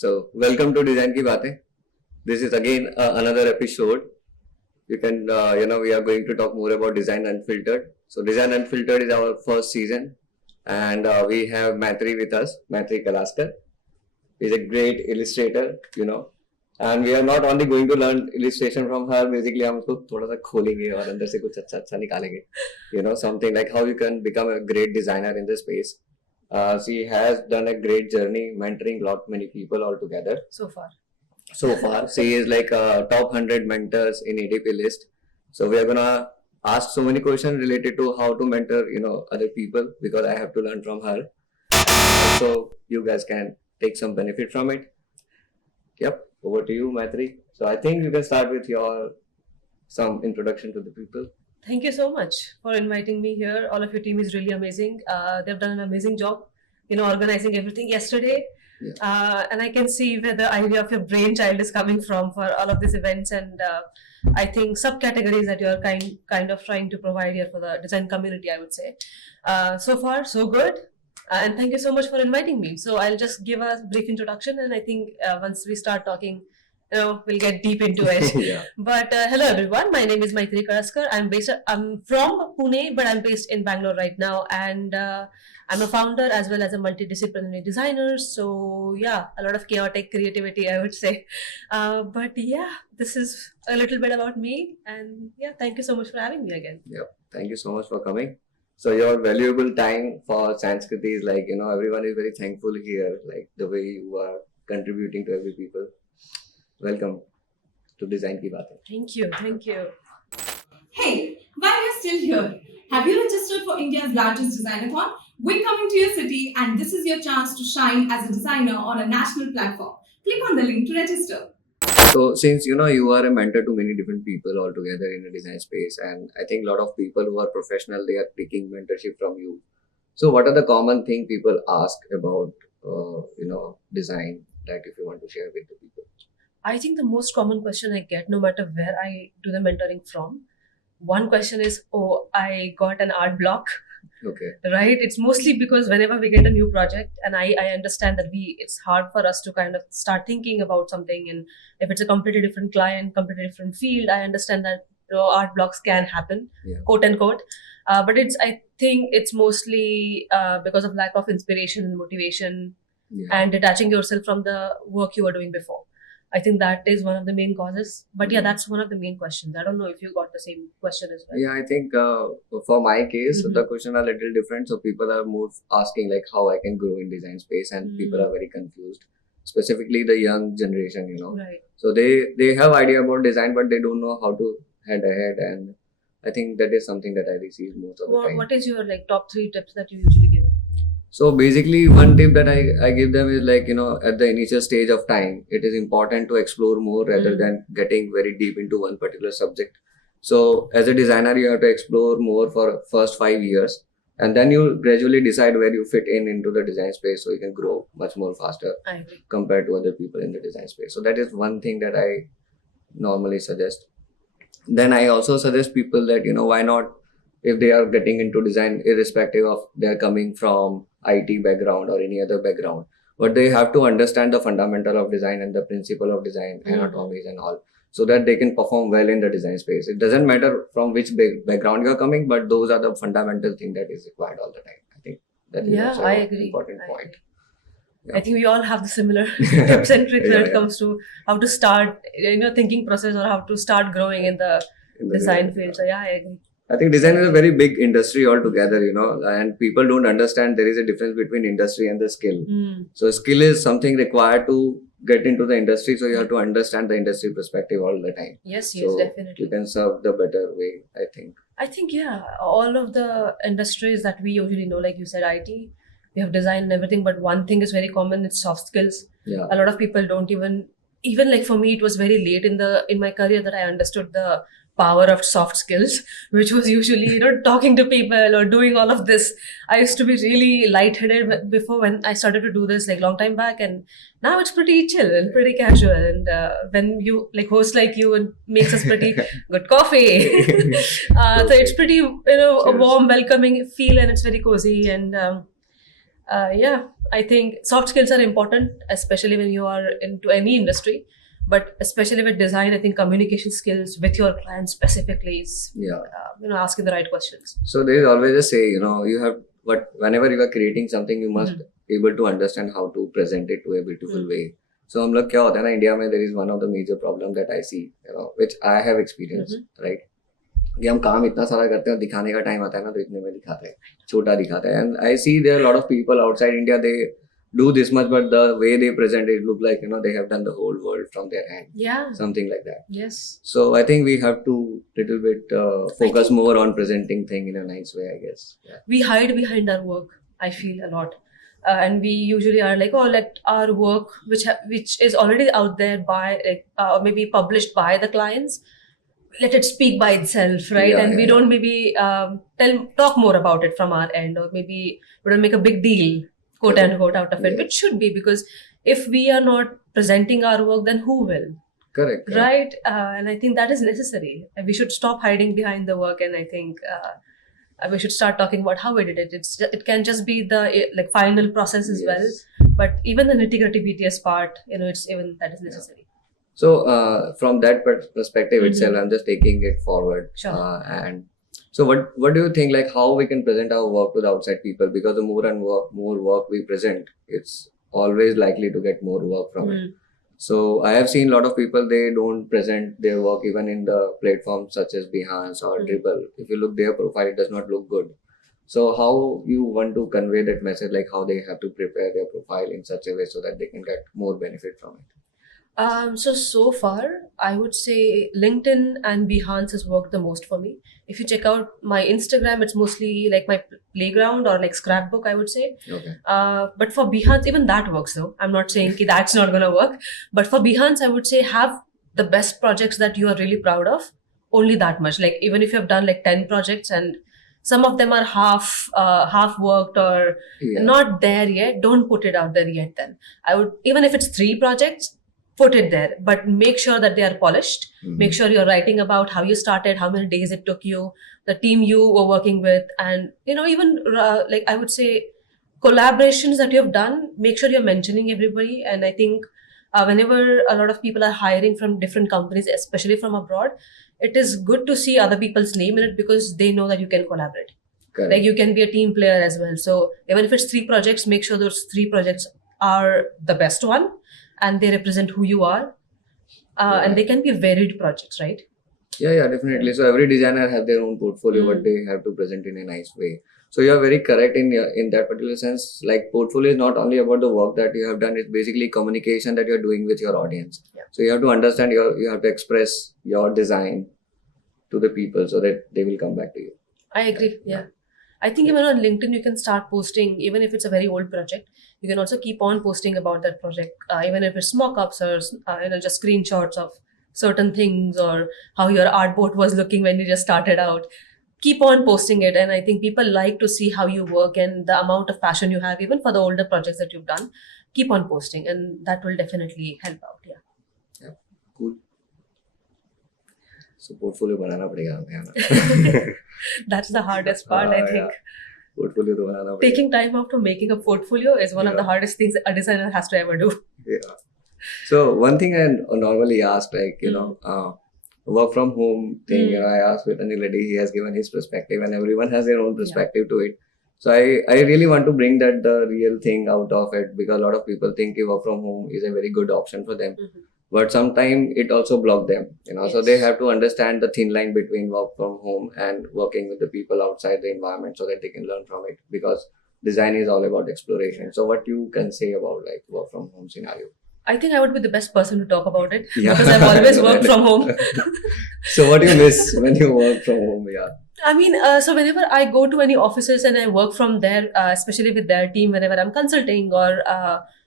So, welcome to Design Ki Baatein. This is again another episode. You can, we are going to talk more about Design Unfiltered. So, Design Unfiltered is our first season, and we have Maitreyee with us, Maitreyee Kalaskar. He's a great illustrator, and we are not only going to learn illustration from her. Basically, हम उसको थोड़ा सा खोलेंगे और अंदर से कुछ अच्छा निकालेंगे. Something like how you can become a great designer in this space. She has done a great journey, mentoring many people altogether. So far, she is like top 100 mentors in ADP list. So we are gonna ask so many questions related to how to mentor, other people, because I have to learn from her. So you guys can take some benefit from it. Yep, over to you, Maitreyee. So I think you can start with some introduction to the people. thank you so much for inviting me here. All of your team is really amazing. They've done an amazing job, organizing everything yesterday. Yeah. And I can see where the idea of your brainchild is coming from for all of these events, and I think subcategories that you're kind of trying to provide here for the design community, I would say. So far, so good. And thank you so much for inviting me. So I'll just give a brief introduction, and I think once we start talking, we'll get deep into it. Yeah. But hello everyone, my name is Maitreyee Kalaskar. I'm from Pune, but I'm based in Bangalore right now, and I'm a founder as well as a multidisciplinary designer. So yeah, a lot of chaotic creativity, I would say. But yeah, this is a little bit about me, and yeah, thank you so much for having me again. Yep. Thank you so much for coming. So your valuable time for Sandskriti is like, everyone is very thankful here, like the way you are contributing to every people. Welcome to Design Ki Baatein. Thank you. Hey, while you're still here, have you registered for India's largest Designathon? We're coming to your city, and this is your chance to shine as a designer on a national platform. Click on the link to register. So since you are a mentor to many different people altogether in the design space, and I think a lot of people who are professional, they are taking mentorship from you. So what are the common thing people ask about design that if you want to share with the people? I think the most common question I get, no matter where I do the mentoring from, one question is, oh, I got an art block. Okay. Right? It's mostly because whenever we get a new project, and I understand that it's hard for us to kind of start thinking about something, and if it's a completely different client, completely different field, I understand that art blocks can happen, Yeah. quote unquote. But I think it's mostly because of lack of inspiration and motivation, Yeah. and detaching yourself from the work you were doing before. I think that is one of the main causes. But yeah, that's one of the main questions. I don't know if you got the same question as well. Yeah, I think for my case, Mhm. the question are a little different. So people are more asking like how I can grow in design space, and people are very confused, specifically the young generation. Right. So they have idea about design, but they don't know how to head ahead, and I think that is something that I receive most of the time. What is your top 3 tips that you usually give? So basically, one tip that I give them is like, at the initial stage of time, it is important to explore more rather than getting very deep into one particular subject. So as a designer, you have to explore more for first 5 years, and then you gradually decide where you fit into the design space, so you can grow much more faster I agree. compared to other people in the design space. So that is one thing that I normally suggest. Then I also suggest people that, why not, if they are getting into design, irrespective of they're coming from IT background or any other background, but they have to understand the fundamental of design and the principle of design, anatomies and all, so that they can perform well in the design space. It doesn't matter from which background you are coming, but those are the fundamental thing that is required all the time. I think that is also I an agree. important I point. agree. Yeah. I think we all have the similar tips and tricks when Yeah, it comes to how to start, thinking process, or how to start growing in the In the design field. So yeah, I agree. I think design is a very big industry altogether, and people don't understand there is a difference between industry and the skill. So skill is something required to get into the industry, so you have to understand the industry perspective all the time. Yes, So definitely. you can serve the better way, I think. I think, yeah, all of the industries that we usually know, like you said, IT, we have design and everything, but one thing is very common, it's soft skills. Yeah. A lot of people don't even like for me, it was very late in my career that I understood the power of soft skills, which was usually, talking to people or doing all of this. I used to be really lightheaded before when I started to do this like long time back, and now it's pretty chill and pretty casual. And when you like host like you and makes us pretty good coffee, so it's pretty, a Cheers. warm, welcoming feel, and it's very cozy. And Yeah, I think soft skills are important, especially when you are into any industry. But especially with design, I think communication skills with your client specifically is, Yeah. Asking the right questions. So there is always a say, you have, but whenever you are creating something, you must able to understand how to present it to a beautiful way. So हम लोग क्या होता है ना, India में there is one of the major problem that I see, which I have experienced, right? कि हम काम इतना सारा करते हैं और दिखाने का टाइम आता है ना तो इतने में दिखाते हैं, छोटा दिखाते हैं. And I see there are a lot of people outside India, they do this much, but the way they present it look like they have done the whole world from their hand. Yeah. Something like that. Yes. So I think we have to little bit focus more on presenting thing in a nice way, I guess. Yeah. We hide behind our work, I feel a lot. And we usually are like, let our work, which is already out there by maybe published by the clients, let it speak by itself, right? Yeah, and we yeah. don't maybe talk more about it from our end, or maybe we don't make a big deal, quote unquote, out of it, Yeah. which should be, because if we are not presenting our work, then who will? Correct. Right? And I think that is necessary. And we should stop hiding behind the work, and I think we should start talking about how we did it. It can just be the final process as well, but even the nitty-gritty BTS part, it's even that is necessary. So from that perspective itself, I'm just taking it forward. Sure. And so what do you think, like how we can present our work to the outside people? Because the more work we present, it's always likely to get more work from it. So I have seen a lot of people, they don't present their work even in the platforms such as Behance or Dribble. If you look their profile, it does not look good. So how you want to convey that message, like how they have to prepare their profile in such a way so that they can get more benefit from it? So far, I would say LinkedIn and Behance has worked the most for me. If you check out my Instagram, it's mostly like my playground or like scrapbook, I would say. Okay. But for Behance, even that works though. I'm not saying ki that's not going to work. But for Behance, I would say have the best projects that you are really proud of. Only that much. Like even if you have done like 10 projects and some of them are half worked or not there yet, don't put it out there yet then. I would, even if it's 3 projects, put it there, but make sure that they are polished. Make sure you're writing about how you started, how many days it took you, the team you were working with, and even like I would say collaborations that you have done. Make sure you're mentioning everybody. And I think whenever a lot of people are hiring from different companies, especially from abroad, it is good to see other people's name in it because they know that you can collaborate. Correct. Like you can be a team player as well. So even if it's 3 projects, make sure those 3 projects are the best one and they represent who you are. And they can be varied projects, right? Yeah, definitely. So every designer has their own portfolio, but they have to present in a nice way. So you are very correct in that particular sense. Like portfolio is not only about the work that you have done; it's basically communication that you are doing with your audience. Yeah. So you have to understand you have to express your design to the people so that they will come back to you. I agree. Yeah. I think even on LinkedIn, you can start posting, even if it's a very old project. You can also keep on posting about that project, even if it's mock-ups or just screenshots of certain things or how your artboard was looking when you just started out. Keep on posting it, and I think people like to see how you work and the amount of passion you have, even for the older projects that you've done. Keep on posting, and that will definitely help out. Yeah. Cool. So portfolio बनाना पड़ेगा हमें. That's the hardest part, I think. Portfolio तो बनाना पड़ेगा. Taking time out to making a portfolio is one of the hardest things a designer has to ever do. Yeah. So one thing I normally ask, like work from home thing. I asked with Anil Reddy, he has given his perspective, and everyone has their own perspective to it. So I really want to bring that the real thing out of it, because a lot of people think work from home is a very good option for them. But sometimes it also blocks them, So they have to understand the thin line between work from home and working with the people outside the environment so that they can learn from it, because design is all about exploration. So what you can say about like work from home scenario? I think I would be the best person to talk about it because I've always worked from home. So what do you miss when you work from home? Yeah. I mean, so whenever I go to any offices and I work from there, especially with their team, whenever I'm consulting or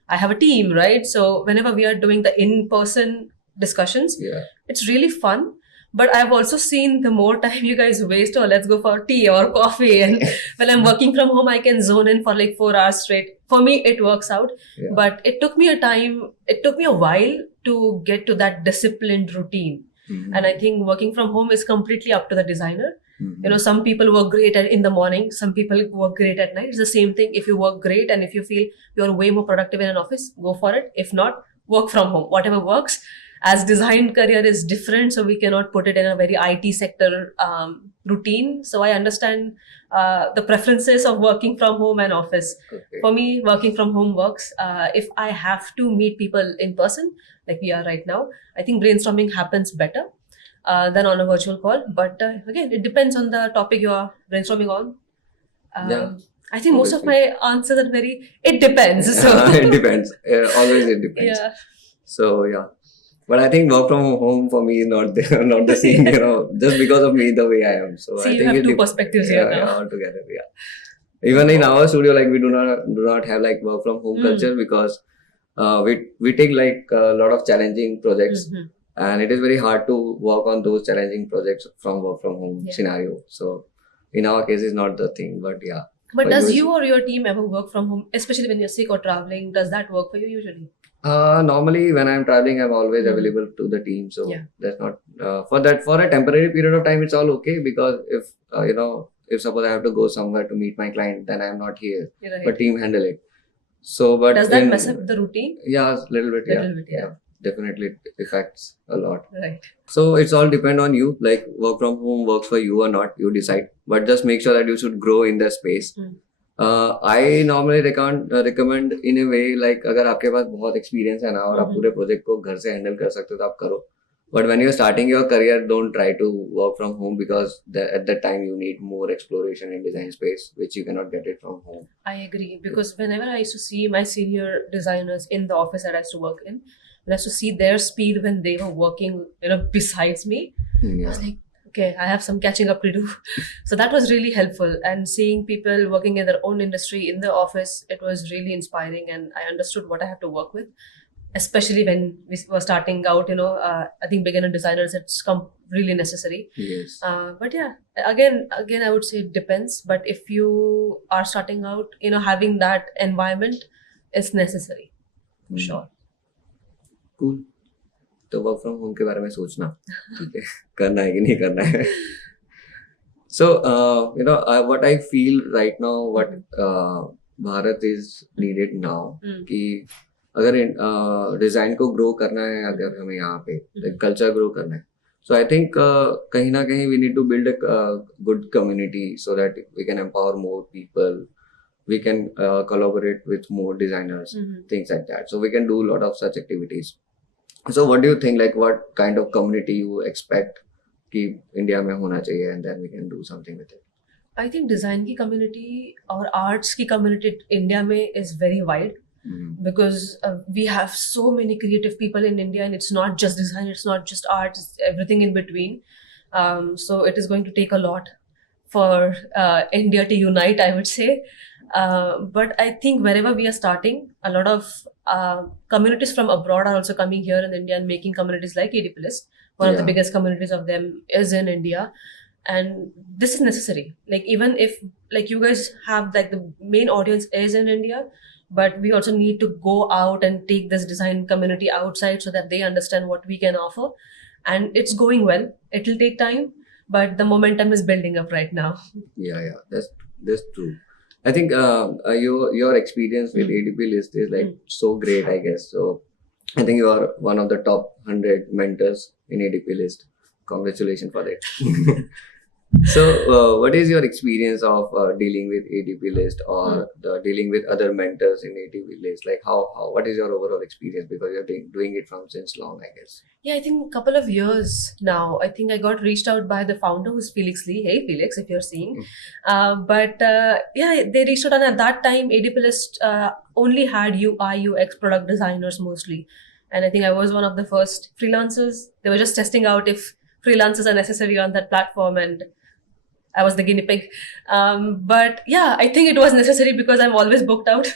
I have a team, right? So whenever we are doing the in-person discussions, it's really fun. But I've also seen the more time you guys waste, let's go for tea or coffee. And when I'm working from home, I can zone in for like 4 hours straight. For me, it works out. Yeah. But it took me a while to get to that disciplined routine. And I think working from home is completely up to the designer. Mhm. You know, some people work great in the morning, some people work great at night. It's the same thing. If you work great and if you feel you're way more productive in an office, go for it. If not, work from home, whatever works. As design career is different, so we cannot put it in a very IT sector routine. So I understand the preferences of working from home and office. Okay. For me, working from home works. If I have to meet people in person, like we are right now, I think brainstorming happens better than on a virtual call. But again, it depends on the topic you are brainstorming on. Yeah, I think most of obviously. my answers are very, it depends. So, It depends. Always it depends. yeah. So yeah. But I think work from home for me is not the, not the same, just because of me the way I am. So See, I you think have it two perspectives here yeah, now. altogether, yeah. Even in our studio, like we do not have like work from home Mm. culture because we take like a lot of challenging projects, Mhm. and it is very hard to work on those challenging projects from work from home Yeah. scenario. So in our case, it's not the thing, but yeah. But For does it's- you or your team ever work from home, especially when you're sick or traveling? Does that work for you usually? Normally, when I'm traveling, I'm always Mhm. available to the team. So Yeah. that's not for a temporary period of time. It's all okay because if suppose I have to go somewhere to meet my client, then I'm not here. Right. But team handle it. So, but Does that mess up the routine? Yeah, little bit. Little bit, yeah. Definitely it affects a lot. Right. So it's all depend on you. Like work from home works for you or not, you decide. But just make sure that you should grow in the space. Hmm. I normally recommend in a way like अगर आपके पास बहुत experience है ना और आप Mhm. पूरे project को घर से handle कर सकते हो तो आप करो. But when you're starting your career, don't try to work from home because at that time you need more exploration in design space, which you cannot get it from home. I agree, because whenever I used to see my senior designers in the office that I used to work in, when I used to see their speed when they were working, besides me, I Yeah. was like, okay, I have some catching up to do. So that was really helpful. And seeing people working in their own industry in the office, it was really inspiring, and I understood what I have to work with. Especially when we were starting out, I think beginner designers, it's really necessary. Yes. But yeah, again, I would say it depends. But if you are starting out, having that environment is necessary for Hmm. sure. Cool. तो work from home के बारे में सोचना ठीक है करना है कि नहीं करना है so what I feel right now what Bharat is needed now Mm. कि अगर डिजाइन को ग्रो करना है अगर हमें यहाँ पे कल्चर ग्रो करना है so I think कहीं ना कहीं we need to build a good community so that we can empower more people, we can collaborate with more designers, Mhm. things like that, so we can do a lot of such activities. So what do you think, like what kind of community you expect कि India में होना चाहिए and then we can do something with it? I think design की community और arts की community India में is very wide, because we have so many creative people in India, and it's not just design, it's not just art, it's everything in between. So it is going to take a lot for India to unite, I would say. But I think wherever we are starting, a lot of communities from abroad are also coming here in India and making communities like ADP List. One of the Yeah. biggest communities of them is in India. And this is necessary. Like, even if like you guys have like the main audience is in India, but we also need to go out and take this design community outside so that they understand what we can offer. And it's going well. It will take time, but the momentum is building up right now. Yeah, that's true. I think your experience with ADP List is like so great, I guess. So I think you are one of the top 100 mentors in ADP List. Congratulations for that. So what is your experience of dealing with ADP List or dealing with other mentors in ADP List? Like how what is your overall experience, because you're doing it from since long, I guess. Yeah, I think a couple of years now. I think I got reached out by the founder, who's Felix Lee. Hey, Felix, if you're seeing. But yeah, they reached out, and at that time, ADP List only had UI, UX product designers mostly. And I think I was one of the first freelancers. They were just testing out if freelancers are necessary on that platform, and I was the guinea pig. But yeah, I think it was necessary because I'm always booked out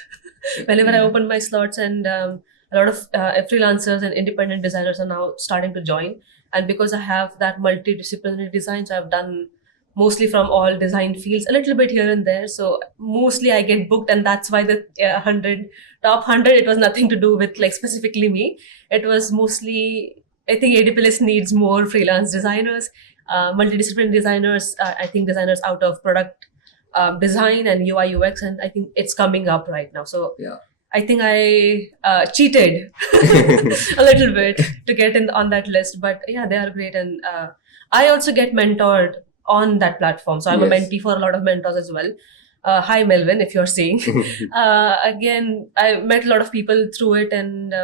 whenever I open my slots, and a lot of freelancers and independent designers are now starting to join. And because I have that multidisciplinary design, so I've done mostly from all design fields, a little bit here and there. So mostly I get booked, and that's why the top 100, it was nothing to do with like specifically me. It was mostly, I think ADP List needs more freelance designers. multidisciplinary designers. I think designers out of product design and UI UX, and I think it's coming up right now. So Yeah. I think I cheated a little bit to get in on that list, but yeah, they are great, and I also get mentored on that platform. So I'm a Yes. mentee for a lot of mentors as well. Hi Melvin, if you're seeing. Again, I met a lot of people through it, and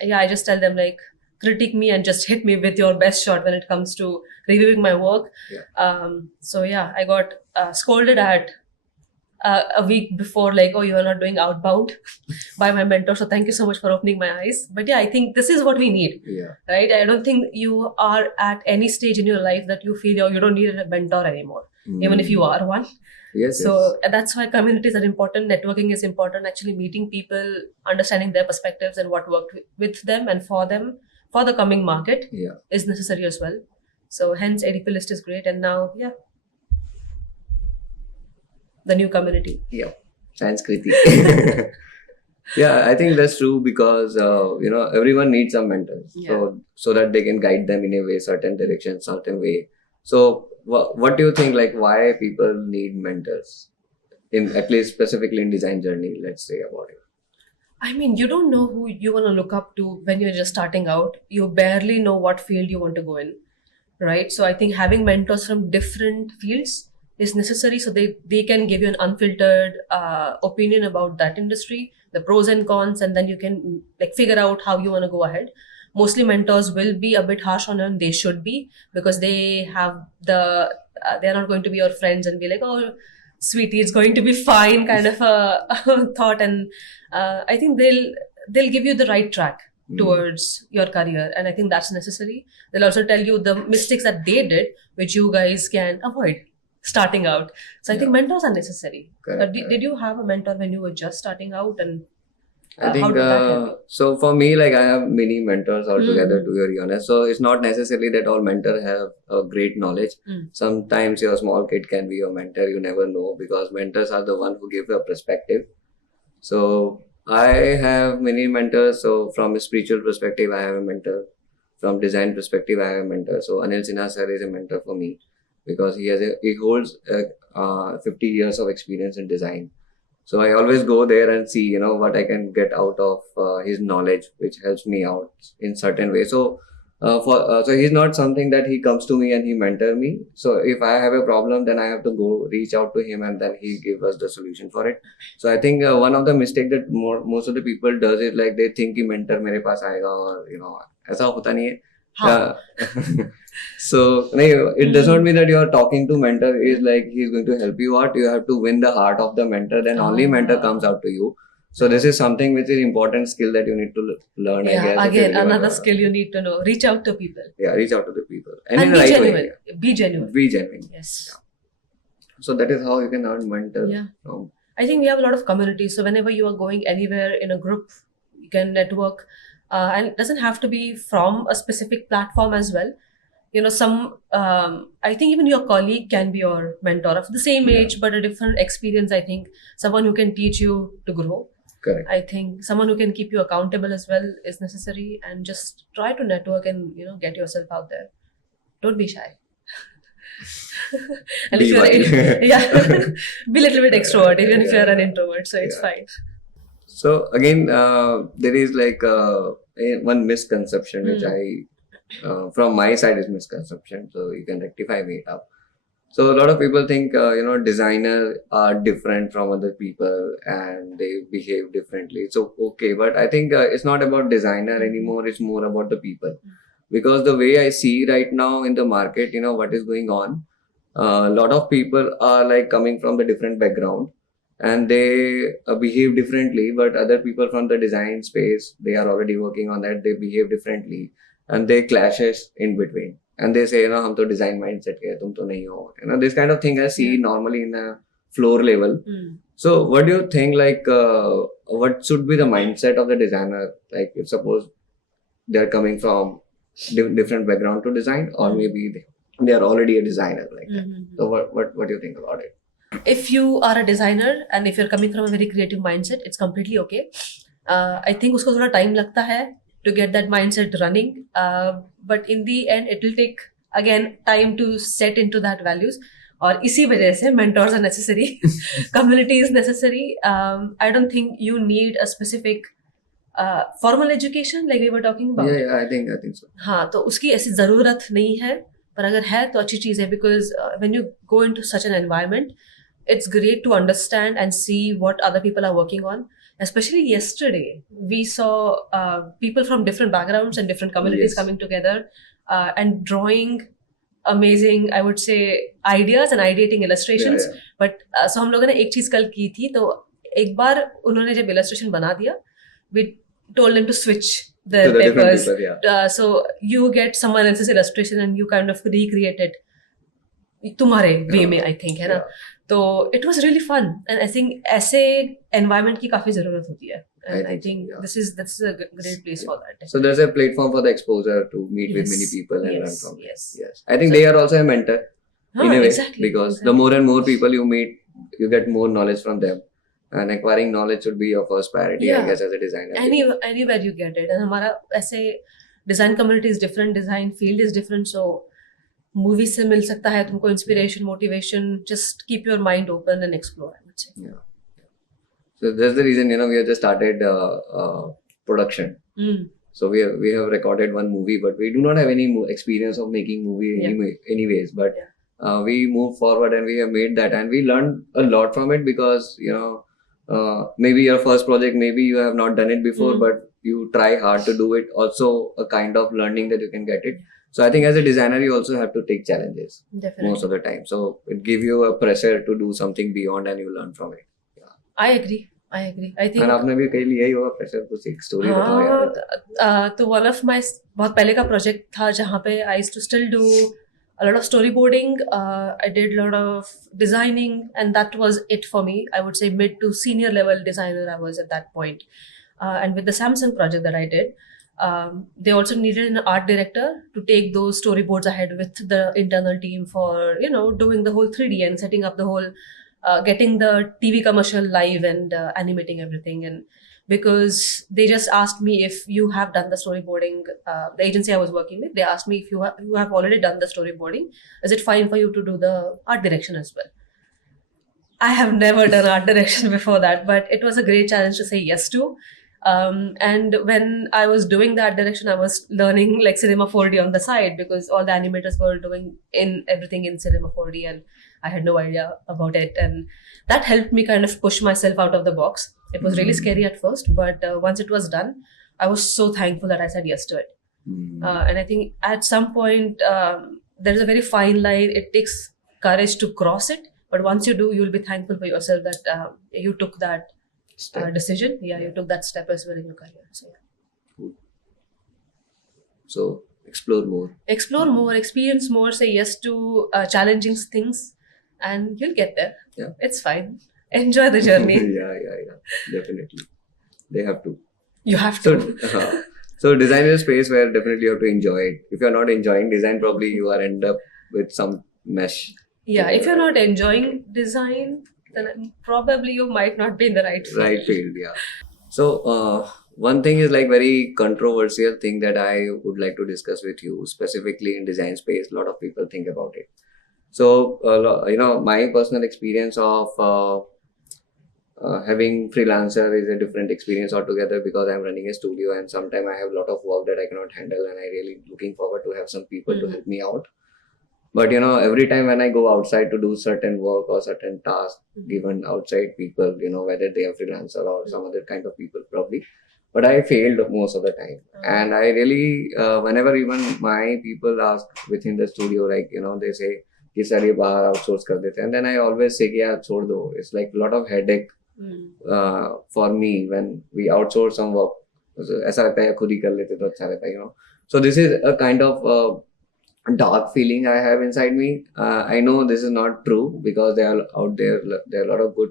yeah, I just tell them like critique me and just hit me with your best shot when it comes to reviewing my work. Yeah. So yeah, I got scolded at a week before, like, oh, you are not doing outbound by my mentor. So thank you so much for opening my eyes. But yeah, I think this is what we need, Yeah. right? I don't think you are at any stage in your life that you feel you don't need a mentor anymore, even if you are one. Yes. So that's why communities are important. Networking is important. Actually meeting people, understanding their perspectives and what worked with them and for them for the coming market Yeah. is necessary as well. So hence ADP list is great. And now, yeah, the new community. Yeah. Sandskriti. Yeah, I think that's true because everyone needs some mentors, so that they can guide them in a way, certain direction, certain way. So what do you think, like, why people need mentors in, at least specifically in design journey, let's say, about it? I mean, you don't know who you want to look up to when you're just starting out. You barely know what field you want to go in, right? So I think having mentors from different fields is necessary, so they can give you an unfiltered opinion about that industry, the pros and cons, and then you can like figure out how you want to go ahead. Mostly mentors will be a bit harsh on you, and they should be, because they have they're not going to be your friends and be like, oh sweetie, it's going to be fine kind of a thought. And I think they'll give you the right track towards your career, and I think that's necessary. They'll also tell you the mistakes that they did which you guys can avoid starting out. So I think mentors are necessary. Correct, Did you have a mentor when you were just starting out, and I think how did that help? so for me, like, I have many mentors altogether, to be very honest. So it's not necessarily that all mentors have a great knowledge. Sometimes your small kid can be your mentor. You never know, because mentors are the one who give you a perspective. So I have many mentors. So from a spiritual perspective, I have a mentor. From design perspective, I have a mentor. So Anil Sinha sir is a mentor for me, because he holds 50 years of experience in design. So I always go there and see, what I can get out of his knowledge, which helps me out in certain ways. So so he's not something that he comes to me and he mentor me. So if I have a problem, then I have to go reach out to him, and then he give us the solution for it. So I think one of the mistake that most of the people does is, like, they think कि mentor मेरे पास आएगा, और ऐसा होता नहीं है. So it does not mean that you are talking to mentor is like he's going to help you out. You have to win the heart of the mentor, then only mentor comes out to you. So this is something which is important skill that you need to learn. Yeah, I guess, again, another skill you need to know. Reach out to people. Yeah, reach out to the people. And in be the right genuine. way. Be genuine. Be genuine. Yes. Yeah. So that is how you can earn mentor. Yeah. I think we have a lot of communities. So whenever you are going anywhere in a group, you can network. And it doesn't have to be from a specific platform as well. I think even your colleague can be your mentor of the same age, but a different experience. I think someone who can teach you to grow. Correct. I think someone who can keep you accountable as well is necessary, and just try to network and get yourself out there. Don't be shy. And Be if you're be a little bit extrovert, even if Yeah. you're an introvert, so it's fine. So again, there is like one misconception which from my side is misconception. So you can rectify me up. So a lot of people think designers are different from other people and they behave differently. So okay, but I think it's not about designer anymore. It's more about the people, because the way I see right now in the market, what is going on. A lot of people are like coming from the different background, and they behave differently, but other people from the design space, they are already working on that, they behave differently, and they clashes in between, and they say, hum to design mindset ke, tum to nahi ho. This kind of thing I see normally in a floor level. So what do you think, like what should be the mindset of the designer, like if suppose they're coming from different background to design, or maybe they are already a designer like that. So what do you think about it? If you are a designer and if you're coming from a very creative mindset, it's completely okay. I think usko thoda time lagta hai to get that mindset running. But in the end, it will take again time to set into that values. और इसी वजह से mentors are necessary, community is necessary. I don't think you need a specific formal education like we were talking about. Yeah, I think so. हाँ, तो उसकी ऐसी ज़रूरत नहीं है, पर अगर है तो अच्छी चीज़ है, because when you go into such an environment, it's great to understand and see what other people are working on. Especially yesterday, we saw people from different backgrounds and different communities Yes. coming together and drawing amazing, I would say, ideas and ideating illustrations. Yeah. But so हम लोगों ने एक चीज़ कल की थी, तो एक बार उन्होंने जब illustration बना दिया, we told them to switch their To the different papers. people, yeah. So you get someone else's illustration and you kind of recreate it तुम्हारे वे में, I think, है ना. तो it was really fun, and I think ऐसे environment की काफी जरूरत होती है, and I think yeah. this is a great place for that. So there's a platform for the exposure to meet with Yes, many people and learn yes, from them. yes. I think they are also a mentor in a way, exactly, because exactly. the more and more people you meet, you get more knowledge from them, and acquiring knowledge should be your first priority, I Yeah. guess, as a designer. Anywhere you get it, and हमारा ऐसे design community is different, design field is different, so movies से मिल सकता है तुमको inspiration, motivation. Just keep your mind open and explore, I would say. Yeah. So that's the reason, we have just started production. So we have recorded one movie, but we do not have any experience of making movie anyways. But we moved forward and we have made that, and we learned a lot from it, because maybe your first project, maybe you have not done it before, but you try hard to do it. Also, a kind of learning that you can get it. So I think as a designer, you also have to take challenges Definitely. most of the time. So it gives you a pressure to do something beyond, and you learn from it. I agree. I think. और आपने भी कहीं लिया ही होगा pressure, कुछ एक story बताओ यार. तो one of my बहुत पहले का प्रोजेक्ट था जहाँ पे I used to still do a lot of storyboarding. I did a lot of designing, and that was it for me. I would say mid to senior level designer I was at that point. And with the Samsung project that I did, they also needed an art director to take those storyboards ahead with the internal team for doing the whole 3D and setting up the whole. Getting the TV commercial live and animating everything, and because they just asked me if you have done the storyboarding, the agency I was working with, they asked me if you have already done the storyboarding, is it fine for you to do the art direction as well? I have never done art direction before that, but it was a great challenge to say yes to. And when I was doing the art direction, I was learning like Cinema 4D on the side, because all the animators were doing everything in Cinema 4D, and I had no idea about it, and that helped me kind of push myself out of the box. It was really scary at first, but once it was done, I was so thankful that I said yes to it. And I think at some point, there's a very fine line. It takes courage to cross it, but once you do, you'll be thankful for yourself that you took that decision. Yeah, you took that step as well in your career. So yeah. Cool. So explore more, experience more, say yes to challenging things, and you'll get there. Yeah. It's fine. Enjoy the journey. yeah, definitely. They have to. You have to. So design is a space where definitely you have to enjoy it. If you're not enjoying design, probably you are end up with some mesh. Yeah, if you're not enjoying design, then probably you might not be in the right field. Yeah. So one thing is like very controversial thing that I would like to discuss with you, specifically in design space. A lot of people think about it. So my personal experience of having freelancer is a different experience altogether, because I'm running a studio and sometimes I have a lot of work that I cannot handle, and I really looking forward to have some people to help me out. But every time when I go outside to do certain work or certain task given outside people, whether they are freelancer or some other kind of people probably, but I failed most of the time. And I really, whenever even my people ask within the studio, like, they say, कि sir ये बाहर outsource कर देते हैं, and then I always say कि यार छोड़ दो. It's like a lot of headache for me when we outsource some work. ऐसा रहता है खुद ही कर लेते तो अच्छा रहता है, So this is a kind of dark feeling I have inside me. I know this is not true, because they are out there. There are a lot of good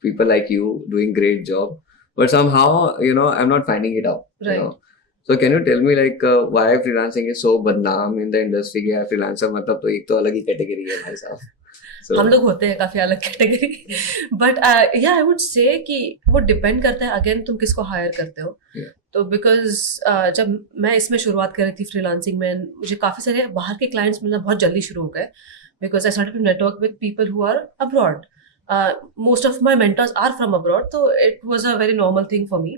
people like you doing great job, but somehow I'm not finding it out. Right. So can you tell me like why freelancing is so badnaam in the industry? Yeah, freelancer मतलब तो एक तो अलग ही category है भाई साहब. So हम लोग होते हैं काफी अलग कैटेगरी, बट या आई वुड से कि वो डिपेंड करता है अगेन तुम किसको हायर करते हो. तो बिकॉज जब मैं इसमें शुरुआत कर रही थी फ्रीलांसिंग में, मुझे काफ़ी सारे बाहर के क्लाइंट्स मिलना बहुत जल्दी शुरू हो गए because I started to network with people who are abroad. Most of my mentors are from abroad, so it was a very normal thing for me.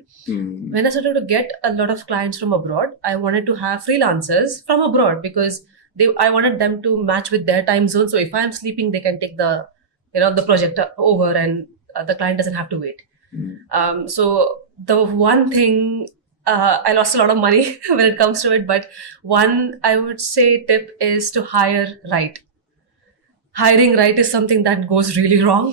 When I started to get a lot of clients from abroad, I wanted to have freelancers from abroad because I wanted them to match with their time zone. So if I'm sleeping, they can take the project over, and the client doesn't have to wait. So the one thing, I lost a lot of money when it comes to it, but one I would say tip is to hire right. Hiring right is something that goes really wrong.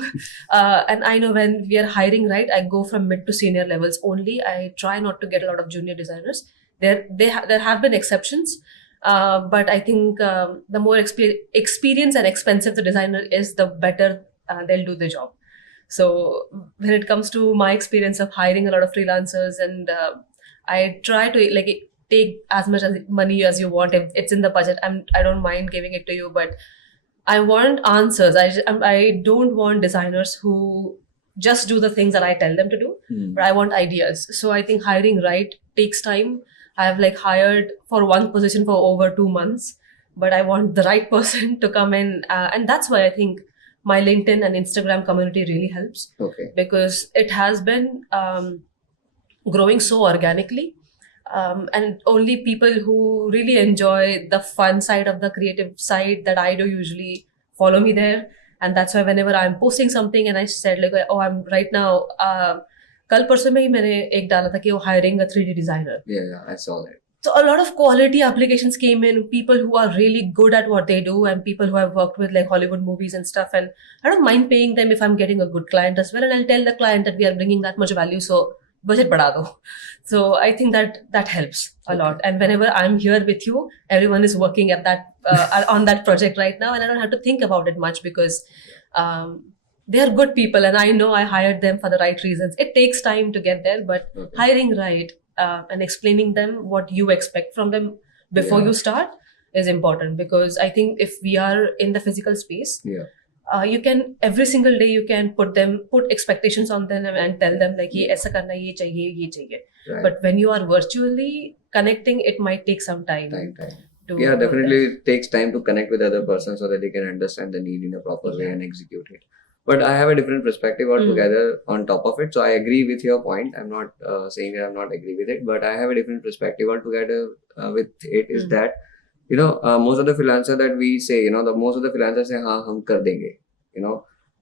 And I know when we are hiring right, I go from mid to senior levels only. I try not to get a lot of junior designers. There have been exceptions, but I think the more experienced and expensive the designer is, the better they'll do the job. So when it comes to my experience of hiring a lot of freelancers, and I try to take as much money as you want. If it's in the budget, I don't mind giving it to you, but I want answers. I don't want designers who just do the things that I tell them to do, but I want ideas. So I think hiring right takes time. I have hired for one position for over 2 months, but I want the right person to come in. And that's why I think my LinkedIn and Instagram community really helps. Okay. Because it has been growing so organically. And only people who really enjoy the fun side of the creative side that I do usually follow me there. And that's why whenever I'm posting something and I said I'm right now, kal parso mein hi maine ek dala tha ki hiring a 3D designer. Yeah, I saw that. So a lot of quality applications came in, people who are really good at what they do, and people who have worked with Hollywood movies and stuff. And I don't mind paying them if I'm getting a good client as well. And I'll tell the client that we are bringing that much value, so budget बढ़ा दो. So I think that helps a lot. And whenever I'm here with you, everyone is working at that on that project right now, and I don't have to think about it much because they are good people, and I know I hired them for the right reasons. It takes time to get there, but hiring right and explaining them what you expect from them before you start is important. Because I think if we are in the physical space, you can every single day you can put expectations on them and tell them ye aisa karna, ye chahiye. Right. But when you are virtually connecting, it might take some time. Yeah, definitely it takes time to connect with other person so that they can understand the need in a proper way and execute it. But I have a different perspective altogether on top of it. So I agree with your point. I'm not saying that I'm not agree with it, but I have a different perspective altogether with it. Is that most of the freelancers that we say, most of the freelancers say, "हाँ हम कर देंगे."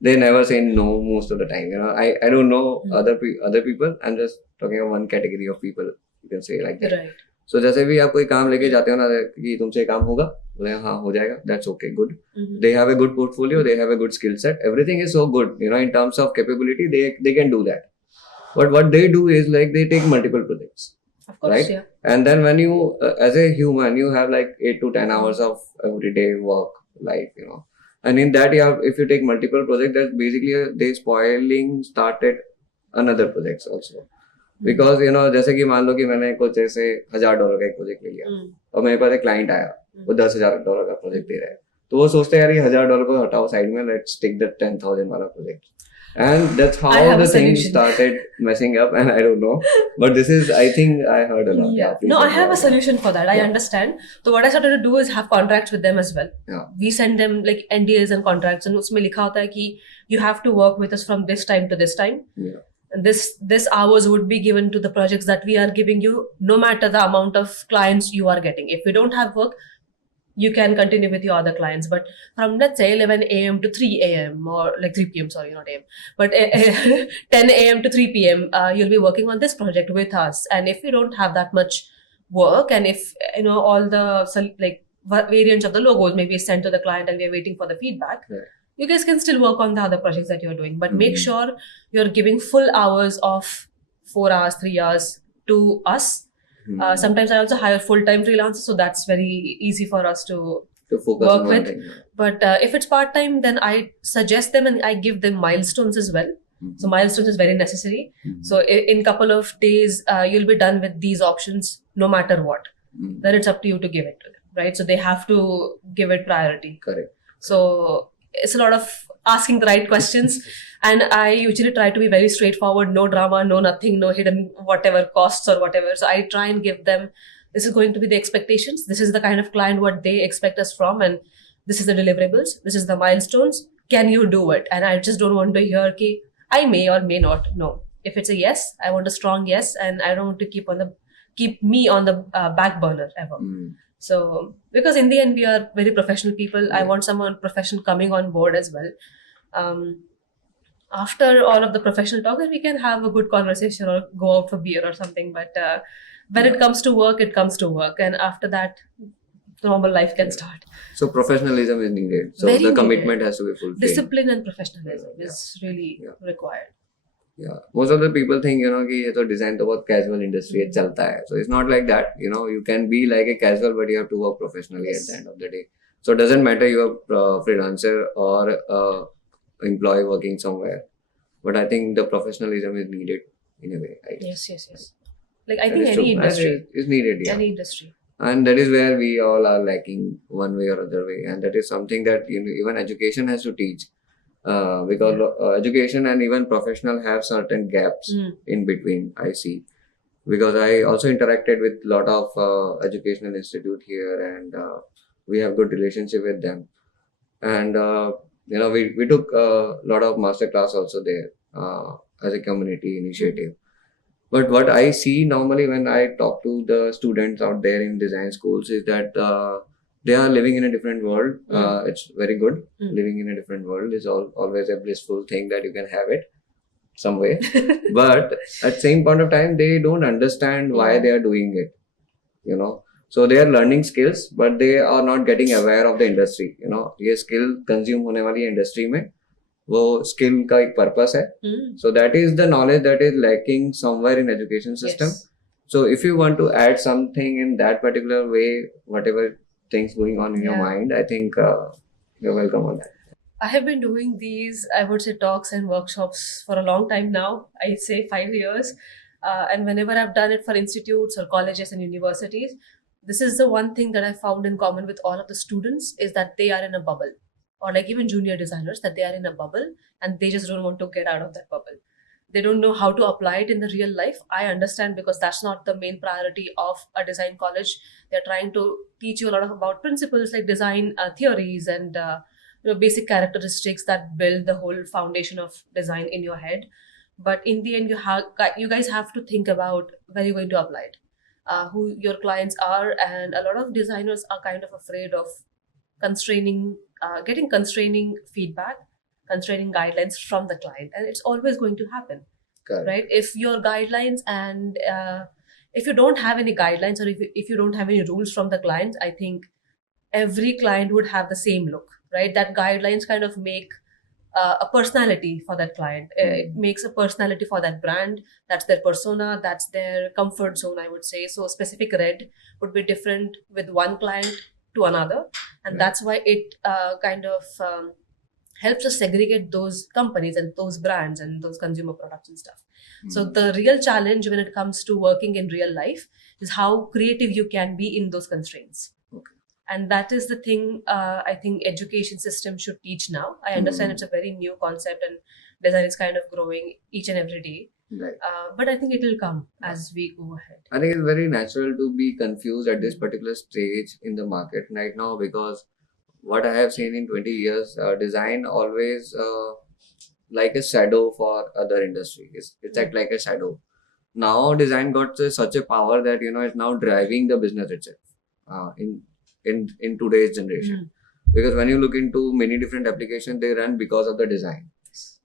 They never say no most of the time. I don't know other people. I'm just talking about one category of people. You can say like that. Right. So जैसे भी आप कोई काम लेके जाते हो ना कि तुमसे काम होगा, बोले हाँ हो जाएगा. That's okay, good. They have a good portfolio. They have a good skill set. Everything is so good. In terms of capability, they can do that. But what they do is they take multiple projects. Of course, right? Yeah. And then when you, as a human, you have 8 to 10 hours of everyday work life, And in that, if you take multiple projects, that's basically they started another projects also. Because, जैसे कि मान लो कि मैंने कुछ ऐसे $1,000 का एक project ले लिया और मेरे पास एक क्लाइंट आया, वो $10,000 का प्रोजेक्ट दे रहा है, तो वो सोचते हैं यार ये $1,000 को हटाओ साइड में, लेट्स टेक द 10,000 वाला project. And that's how the thing started messing up, and I don't know. But this is, I think I heard a lot. Yeah. No, I have a solution for that. I understand. So what I started to do is have contracts with them as well. Yeah. We send them NDAs and contracts, and उसमें लिखा होता है कि you have to work with us from this time to this time. Yeah. And this hours would be given to the projects that we are giving you, no matter the amount of clients you are getting. If we don't have work, you can continue with your other clients. But from let's say 11 a.m. to 3 a.m. or 3 p.m. Sorry, not a.m. But 10 a.m. to 3 p.m. You'll be working on this project with us. And if we don't have that much work, and if all the variants of the logos maybe is sent to the client and we are waiting for the feedback, you guys can still work on the other projects that you're doing. But make sure you're giving full hours of 4 hours, 3 hours to us. Sometimes I also hire full-time freelancers, so that's very easy for us to focus work on with. thing. But if it's part-time, then I suggest them and I give them milestones as well. So milestones is very necessary. So in couple of days, you'll be done with these options no matter what. Then it's up to you to give it to them, right? So they have to give it priority. Correct. So it's a lot of asking the right questions. And I usually try to be very straightforward, no drama, no nothing, no hidden whatever costs or whatever. So I try and give them, this is going to be the expectations. This is the kind of client what they expect us from, and this is the deliverables. This is the milestones. Can you do it? And I just don't want to hear ki I may or may not. No. If it's a yes, I want a strong yes, and I don't want to keep me on the back burner ever. So because in the end we are very professional people, I want someone professional coming on board as well. After all of the professional talk, then we can have a good conversation or go out for beer or something. But when it comes to work, it comes to work, and after that, normal life can start. So professionalism is needed. So Very the needed. commitment has to be fulfilled. Discipline and professionalism is really required. Yeah, most of the people think कि ये तो design तो बहुत casual industry है चलता है. So it's not like that. You can be like a casual, but you have to work professionally at the end of the day. So it doesn't matter you're a freelancer or employee working somewhere, but I think the professionalism is needed in a way. Right? Yes. Like I think any industry is needed. Yeah. Any industry. And that is where we all are lacking one way or other way, and that is something that even education has to teach. Because education and even professional have certain gaps in between, I see. Because I also interacted with a lot of educational institute here, and we have good relationship with them. And we took a lot of master class also there as a community initiative. But what I see normally when I talk to the students out there in design schools is that they are living in a different world. It's very good. Living in a different world is always a blissful thing that you can have it some way. But at the same point of time, they don't understand why they are doing it. So they are learning skills, but they are not getting aware of the industry. ये skill consume होने वाली industry में वो skill का एक purpose है. So that is the knowledge that is lacking somewhere in education system. Yes. So if you want to add something in that particular way, whatever things going on in your mind, I think you're welcome on that. I have been doing these, I would say, talks and workshops for a long time now. I'd say 5 years. And whenever I've done it for institutes or colleges and universities, this is the one thing that I found in common with all of the students is that they are in a bubble, or like even junior designers, that they are in a bubble and they just don't want to get out of that bubble. They don't know how to apply it in the real life. I understand, because that's not the main priority of a design college. They're trying to teach you a lot about principles like design theories and basic characteristics that build the whole foundation of design in your head. But in the end, you guys have to think about where you're going to apply it, who your clients are, and a lot of designers are kind of afraid of getting constraining feedback, constraining guidelines from the client, and it's always going to happen. Correct. Right? If your guidelines and if you don't have any guidelines, or if you don't have any rules from the clients, I think every client would have the same look, right? That guidelines kind of make a personality for that client. It makes a personality for that brand. That's their persona. That's their comfort zone, I would say. So specific red would be different with one client to another. And that's why it kind of helps us segregate those companies and those brands and those consumer products and stuff. So the real challenge when it comes to working in real life is how creative you can be in those constraints. And that is the thing I think education system should teach now. I understand it's a very new concept and design is kind of growing each and every day. Right. But I think it will come as we go ahead. I think it's very natural to be confused at this particular stage in the market right now, because what I have seen in 20 years, design always like a shadow for other industries. It's like a shadow. Now design got such a power that it's now driving the business itself in today's generation. Because when you look into many different applications, they run because of the design.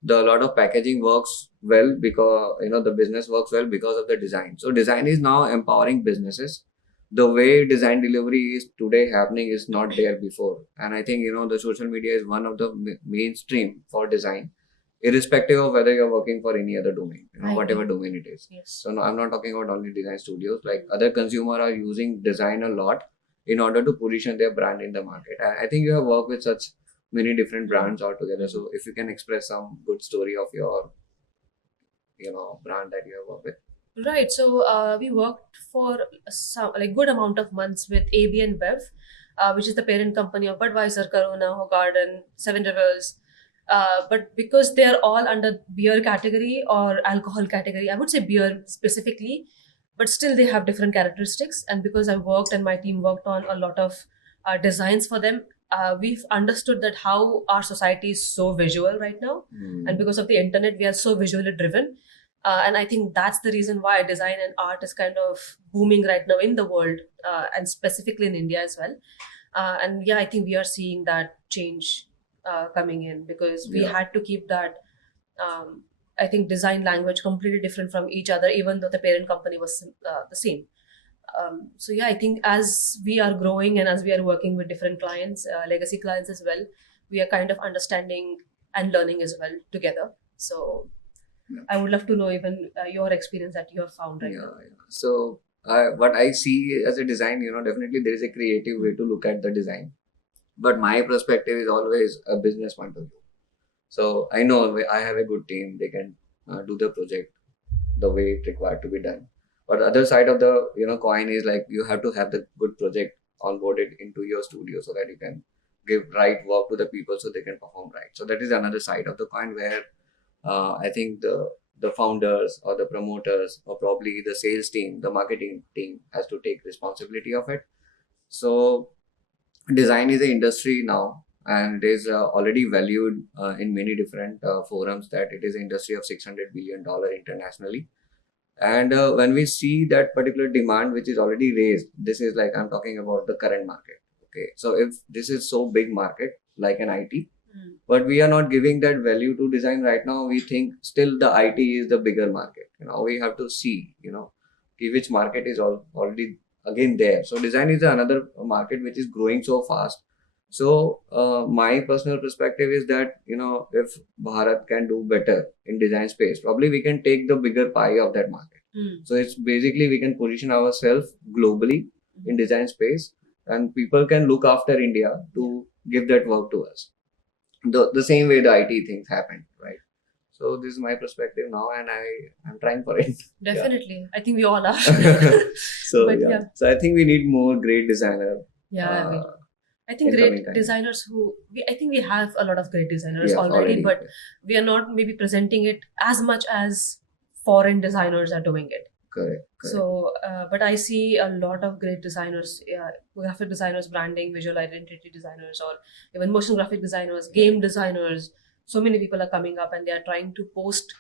A lot of packaging works well because the business works well because of the design. So design is now empowering businesses. The way design delivery is today happening is not there before. And I think the social media is one of the mainstream for design, irrespective of whether you're working for any other domain, whatever domain it is. Yes. So no, I'm not talking about only design studios. Like other consumers are using design a lot in order to position their brand in the market. I think you have worked with such many different brands altogether. So if you can express some good story of your brand that you have worked with. Right. So we worked for some good amount of months with ABN Bev, which is the parent company of Budweiser, Corona, Hoegaarden, Seven Rivers. But because they are all under beer category or alcohol category, I would say beer specifically, but still they have different characteristics. And because I worked and my team worked on a lot of designs for them, we've understood that how our society is so visual right now, and because of the internet we are so visually driven. And I think that's the reason why design and art is kind of booming right now in the world, and specifically in India as well. And yeah, I think we are seeing that change coming in, because we Yeah. had to keep that I think design language completely different from each other, even though the parent company was the same. So yeah, I think as we are growing and as we are working with different clients, legacy clients as well, we are kind of understanding and learning as well together. So Yeah. I would love to know even your experience that you have found right now. Yeah. So what I see as a design, definitely there is a creative way to look at the design, but my perspective is always a business point of view. So I know I have a good team; they can do the project the way it required to be done. But the other side of the coin is like you have to have the good project onboarded into your studio so that you can give right work to the people so they can perform right. So that is another side of the coin where I think the founders or the promoters or probably the sales team, the marketing team has to take responsibility of it. So design is an industry now, and it is already valued in many different forums that it is an industry of $600 billion internationally. And when we see that particular demand which is already raised, this is like I'm talking about the current market. Okay, so if this is so big market like an IT, but we are not giving that value to design right now, we think still the IT is the bigger market. We have to see which market is already again there. So design is another market which is growing so fast. So my personal perspective is that if Bharat can do better in design space, probably we can take the bigger pie of that market. So it's basically we can position ourselves globally in design space, and people can look after India to give that work to us. The same way the IT things happened, right? So this is my perspective now, and I'm trying for it. Definitely, I think we all are. So But yeah. yeah. So I think we need more great designer. Yeah, uh, I think in coming great time. designers I think we have a lot of great designers Yeah, already, but we are not maybe presenting it as much as foreign designers are doing it. correct. So, but I see a lot of great designers, graphic designers, branding, visual identity designers, or even motion graphic designers, game designers. So many people are coming up and they are trying to post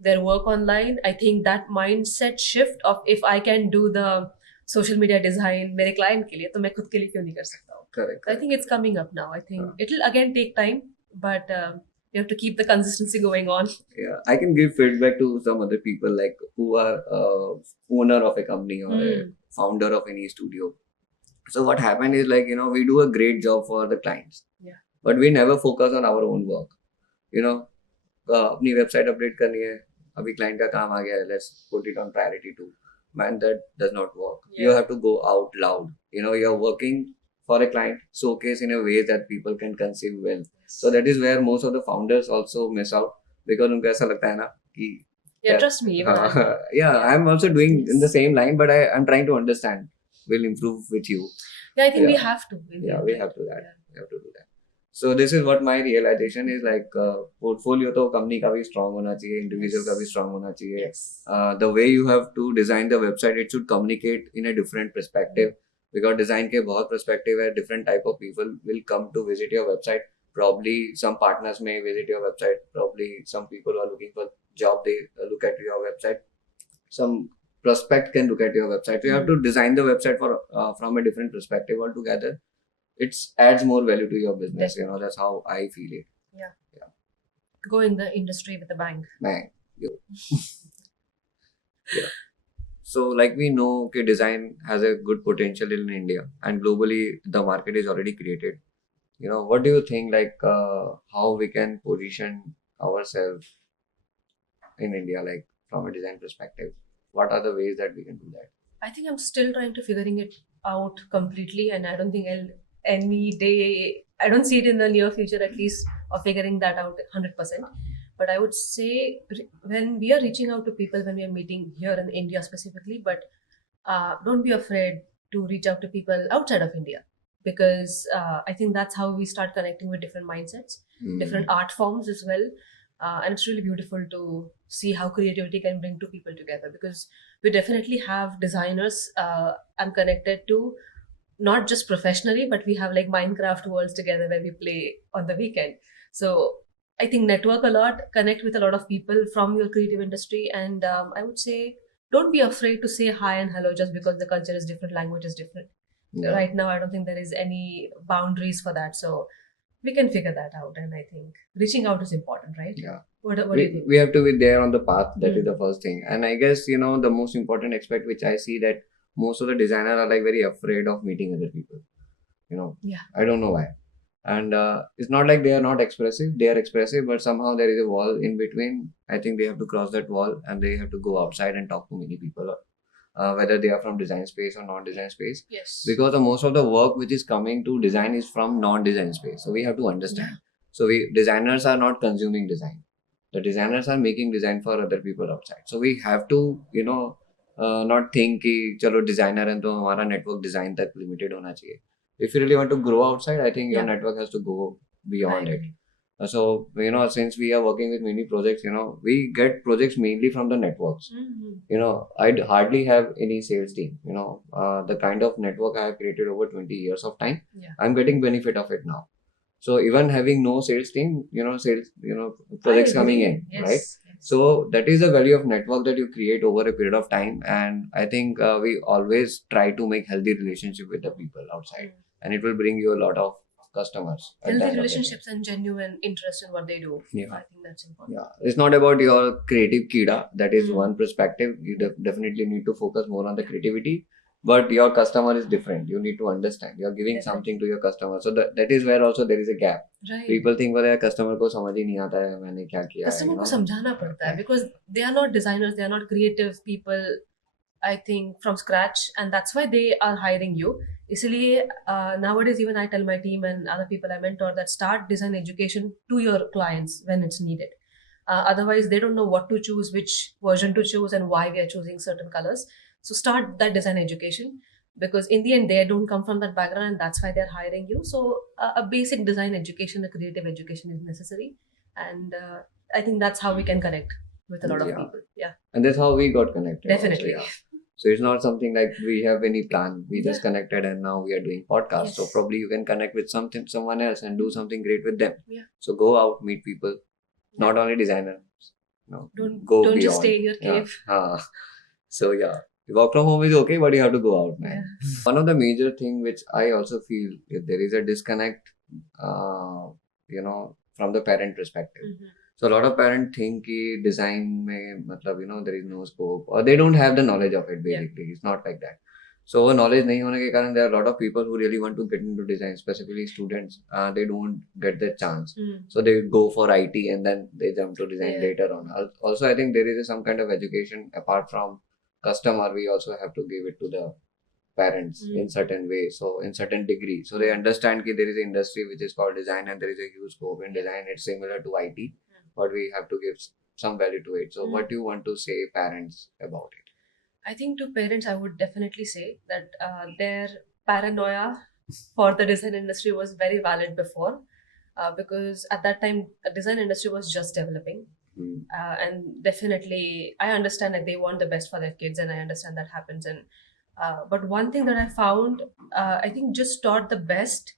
their work online. I think that mindset shift of if I can do the social media design मेरे client के लिए तो मैं खुद के लिए क्यों नहीं कर सकता हूँ? Correct. I think it's coming up now. I think it'll again take time, but you have to keep the consistency going on. Yeah, I can give feedback to some other people like who are owner of a company or a founder of any studio. So what happened is like we do a great job for the clients. Yeah. But we never focus on our own work. अपनी website update करनी है, अभी client का काम आ गया है, let's put it on priority 2. Man, that does not work. Yeah. You have to go out loud. You're working for a client, showcase in a way that people can conceive well. So that is where most of the founders also miss out, because उनको ऐसा लगता है ना कि trust me. Even yeah, I'm also doing in the same line, but I'm trying to understand. We'll improve with you. Yeah, I think we Yeah. have to. Yeah, we have to that. We have to do that. So this is what my realization is like. Portfolio तो company का भी strong होना चाहिए, individual का भी strong होना चाहिए. Yes. The way you have to design the website, it should communicate in a different perspective, because design के बहुत perspective है. Different type of people will come to visit your website. Probably some partners may visit your website. Probably some people who are looking for job, they look at your website. Some prospect can look at your website. So you have to design the website for from a different perspective altogether. It adds more value to your business. That's how I feel it. Yeah. Go in the industry with a bang. Bang. Yeah. So like we know, okay, design has a good potential in India, and globally the market is already created. What do you think, like how we can position ourselves in India, like from a design perspective? What are the ways that we can do that? I think I'm still trying to figuring it out completely, and I don't think I'll any day. I don't see it in the near future, at least, of figuring that out 100%. But I would say when we are reaching out to people, when we are meeting here in India specifically, but don't be afraid to reach out to people outside of India. because I think that's how we start connecting with different mindsets, different art forms as well. And it's really beautiful to see how creativity can bring two people together, because we definitely have designers I'm connected to, not just professionally, but we have like Minecraft worlds together where we play on the weekend. So I think network a lot, connect with a lot of people from your creative industry, and I would say don't be afraid to say hi and hello just because the culture is different, language is different. Yeah. Right now, I don't think there is any boundaries for that, so we can figure that out. And I think reaching out is important, right? Yeah. What do you think? We have to be there on the path. That is Mm. the first thing. And I guess, the most important aspect which I see, that most of the designers are like very afraid of meeting other people. Yeah. I don't know why. And it's not like they are not expressive. They are expressive, but somehow there is a wall in between. I think they have to cross that wall and they have to go outside and talk to many people, whether they are from design space or non-design space. Yes. Because most of the work which is coming to design is from non-design space. So we have to understand. Yeah. So designers are not consuming design. The designers are making design for other people outside. So we have to, not think कि चलो designer है तो हमारा network design तक limited होना चाहिए. If you really want to grow outside, I think your Yeah. network has to go beyond I it. agree. So, since we are working with many projects, we get projects mainly from the networks. Mhm. I'd hardly have any sales team. The kind of network I have created over 20 years of time, Yeah. I'm getting benefit of it now. So even having no sales team, projects I coming agree. in, Yes. right? Yes. So that is the value of network that you create over a period of time. And I think we always try to make healthy relationship with the people outside, and it will bring you a lot of customers. at the Healthy end of the day. relationships and genuine interest in what they do. Yeah. I think that's important. Yeah, it's not about your creative kida. That is Mm. one perspective. You definitely need to focus more on the creativity. But your customer is different. You need to understand. You are giving Definitely. something to your customer. So that is where also there is a gap. Right. People think that customer को समझ ही नहीं आता है मैंने क्या किया है. Customer को समझाना पड़ता है, because they are not designers, they are not creative people, I think, from scratch, and that's why they are hiring you. इसलिए nowadays even I tell my team and other people I mentor that start design education to your clients when it's needed. Otherwise they don't know what to choose, which version to choose, and why we are choosing certain colors. So start that design education, because in the end they don't come from that background, and that's why they're hiring you. So a basic design education, a creative education is necessary, and I think that's how we can connect with a lot of Yeah. people. Yeah, And that's how we got connected. definitely. Also, yeah. So it's not something like we have any plan. We just connected and now we are doing podcasts. So Yes. probably you can connect with someone else and do something great with them. Yeah. So go out, meet people. Not only designers. No, Don't go just beyond. stay in your Yeah. cave. So yeah, work from home is okay, but you have to go out, man. Yeah. One of the major thing which I also feel, if there is a disconnect, from the parent perspective. Mhm. So a lot of parents think कि design में मतलब there is no scope, or they don't have the knowledge of it basically. It's not like that. So वो knowledge नहीं होने के कारण there are a lot of people who really want to get into design, specifically students. They don't get the chance. Mm. So they go for IT and then they jump to design Yeah. later on. Also, I think there is some kind of education apart from customer. We also have to give it to the parents in certain way, so in certain degree, so they understand that there is an industry which is called design and there is a huge scope in design. It's similar to IT, but we have to give some value to it. So what do you want to say parents about it? I think to parents, I would definitely say that their paranoia for the design industry was very valid before, because at that time, the design industry was just developing. And definitely, I understand that they want the best for their kids, and I understand that happens. And but one thing that I found, I think, just taught the best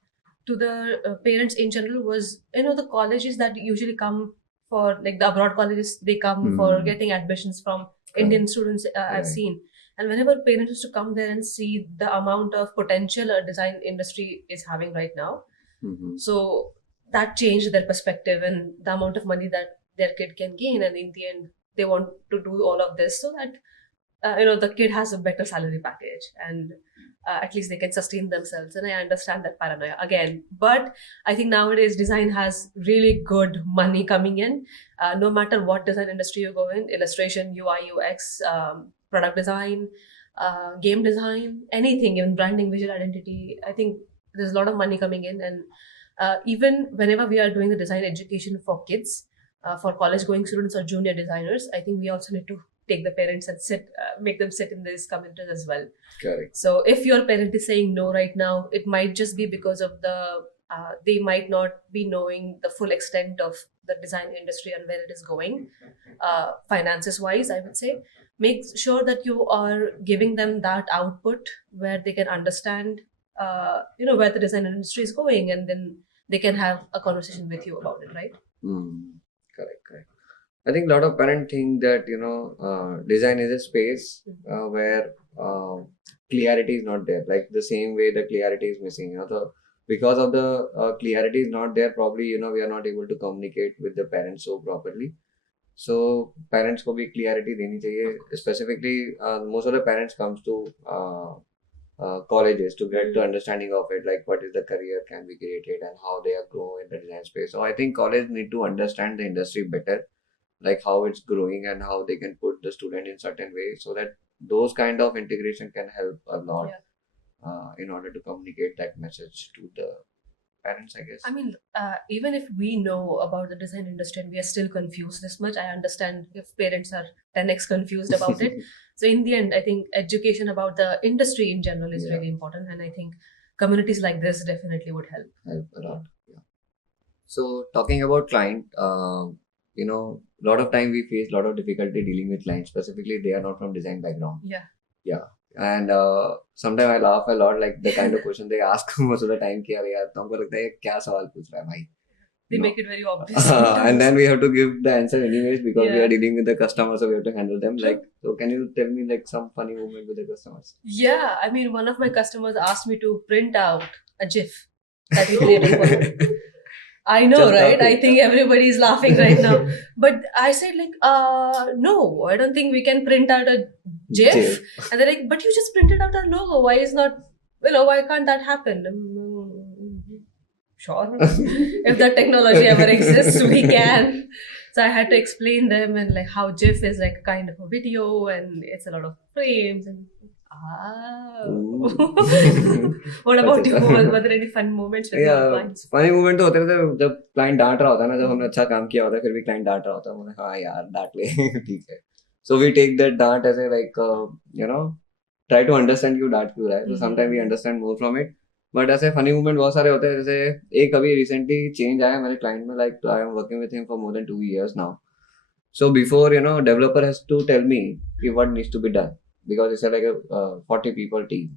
to the parents in general was, the colleges that usually come for, like the abroad colleges, they come for getting admissions from Indian students. I've Right. seen, and whenever parents used to come there and see the amount of potential a design industry is having right now, Mhm. so that changed their perspective and the amount of money that their kid can gain. And in the end, they want to do all of this so that the kid has a better salary package, and at least they can sustain themselves. And I understand that paranoia again, but I think nowadays design has really good money coming in, no matter what design industry you go in: illustration, UI, UX, product design, game design, anything, even branding, visual identity. I think there's a lot of money coming in. And even whenever we are doing the design education for kids, for college going students or junior designers, I think we also need to take the parents and make them sit in these communities as well. Correct. So if your parent is saying no right now, it might just be because of they might not be knowing the full extent of the design industry and where it is going, finances wise, I would say. Make sure that you are giving them that output where they can understand, where the design industry is going, and then they can have a conversation with you about it, right? Correct. I think a lot of parents think that design is a space where clarity is not there. Like the same way the clarity is missing. Because of the clarity is not there, probably we are not able to communicate with the parents so properly. So parents को भी clarity देनी चाहिए. Specifically, most of the parents comes to colleges to get the understanding of it, like what is the career can be created and how they are growing in the design space. So I think college need to understand the industry better, like how it's growing and how they can put the student in certain way, so that those kind of integration can help a lot in order to communicate that message to the parents, I guess. I mean, even if we know about the design industry and we are still confused this much, I understand if parents are 10x confused about it. So in the end, I think education about the industry in general is very important, and I think communities like this definitely would help. Help a lot. Yeah. So talking about client, lot of time we face a lot of difficulty dealing with clients. Specifically, they are not from design background. Yeah. And sometimes I laugh a lot, like the kind of question they ask most of the time. कि यार तुमको लगता है क्या सवाल पूछ रहा है भाई? They make it very obvious. And then we have to give the answer anyways because we are dealing with the customers, so we have to handle them. Like, so can you tell me like some funny moment with the customers? Yeah, I mean, one of my customers asked me to print out a GIF that he created for him. I know, Just right? laughing. I think everybody is laughing right now. But I said like, no, I don't think we can print out a GIF. And they're like, but you just printed out a logo. Why is not, why can't that happen? Sure. If that technology ever exists, we can. So I had to explain them and like how GIF is like kind of a video and it's a lot of frames and What about you? Were there any fun moments with your clients? Funny moment तो होते रहते हैं जब client डांट रहा होता है ना, जब हमने अच्छा काम किया होता है फिर भी क्लाइंट डांट रहा होता है, मैंने हाँ यार डांट ले ठीक है. So we take that डांट as a like try to understand क्यों डांट क्यों रहा है. So sometimes we understand more from it. But ऐसे फनी मूवमेंट बहुत सारे होते हैं. जैसे एक अभी रिसेंटली चेंज आया मेरे क्लाइंट में, like I am working with him for more than 2 years now. So before developer has to tell me what needs to be done because it's like a 40 people team.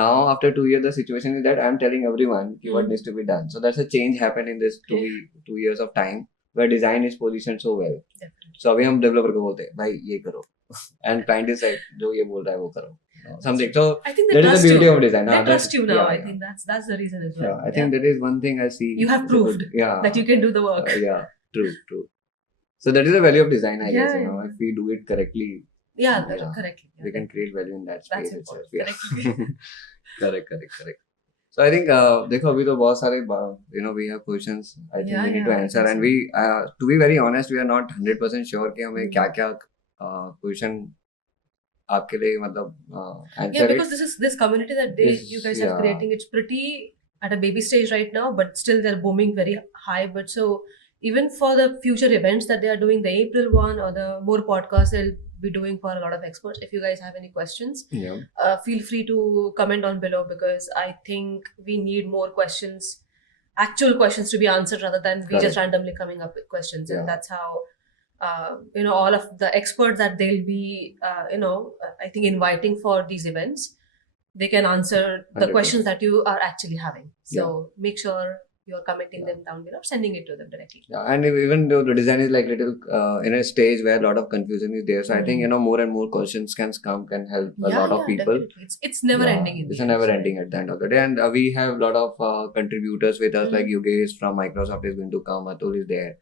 Now after 2 years the situation is that I am telling everyone what needs to be done. So that's a change happened in this 2 years of time where design is positioned so well. So अभी हम developer को बोलते हैं भाई ये करो and client is like जो ये बोल रहा है वो करो. Something. So I think that is the beauty of design. They trust you now. I think that's the reason as well. Yeah, I think that is one thing I see. You have proved that you can do the work. True. So that is the value of design, I guess. If we do it correctly. Correctly. We can create value in that space. That's important. Correct. So I think देखो अभी तो बहुत सारे we have questions. I think we need to answer, and we to be very honest, we are not 100% sure कि हमें क्या question आपके लिए मतलब answer because this community that you guys are creating, it's pretty at a baby stage right now, but still they're booming very high. But so even for the future events that they are doing, the April one or the more podcasts they'll be doing for a lot of experts. If you guys have any questions, feel free to comment on below, because I think we need more questions, actual questions to be answered rather than we just randomly coming up with questions. And that's how all of the experts that they'll be I think inviting for these events, they can answer the 100%. Questions that you are actually having. So make sure you're commenting them down below, sending it to them directly. And even though the design is like little in a stage where a lot of confusion is there, so I think more and more questions can help a lot of people. Definitely. It's never ending. It's never ending at the end of the day, and we have a lot of contributors with us, like Yogesh from Microsoft is going to come, Atul is there,